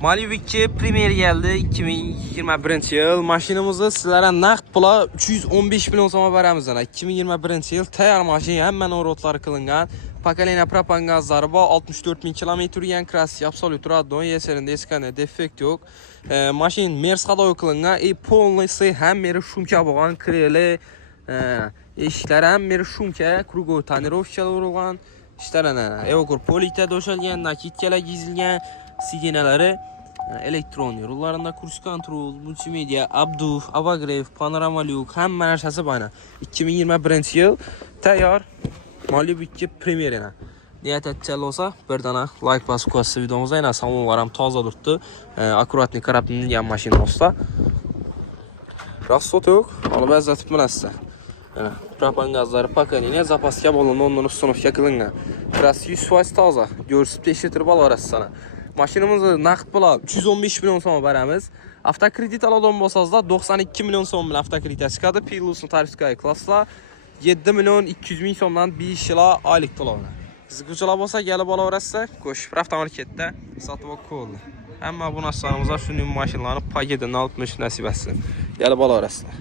Malibu 2 Premier geldi 2021 yıl. Maşinamızı sizlere naqd pula 315 milyon soma beramiz. 2021 yıl tayyor maşin, hemen orotları kılıngan. Pakalina propan gazları var, 64 bin kilometre yürüyen, krasi absolut radon, yeserinde eskane defekt yok. Maşin Mercedes kılıngan, polnisi hem meri şumka boğan, kreli, işler hem meri şumka, krugo tanirovşalı olgan, işlerine, evokur polite döşelgen, nakit kele gizilgen, sigeneleri, elektron yollarında kurs kontrol, multimedya, abduf, avagrev, panorama lük, hemen her şeysi bana. 2021 yıl tayyor Malibu 2 Premier'ine. Niyet edeceğiz olsa bir tane like basıp koyası videomuzda yine samun varam taza durdu. Akuratni karabının yan maşini olsa. Rastot yok, onu ben zaten bilmezse. Propan gazları pakanine zapaskab olun onların sınıfya kılınga. Biraz 100% taza. Görsüp teşekkür bal arası sana. Maşinimizi naqd pula 315 milyon soma beramiz. Avtokredit aladığım bolsanız da 92 milyon som bilan avtokredit çıkadı. Pilus'un tarifskaya klasla 7 milyon 200 bin somdan 5 yıla aylık to'lovni. Qiziquvchilar bo'lsa kelib olaverasizlar, qo'shib avtomarketda sotib olib qo'yildi. Hamma bu narsalarimiz shuning mashinalarni paketidan olib nasib etsin. Kelib olaverasizlar.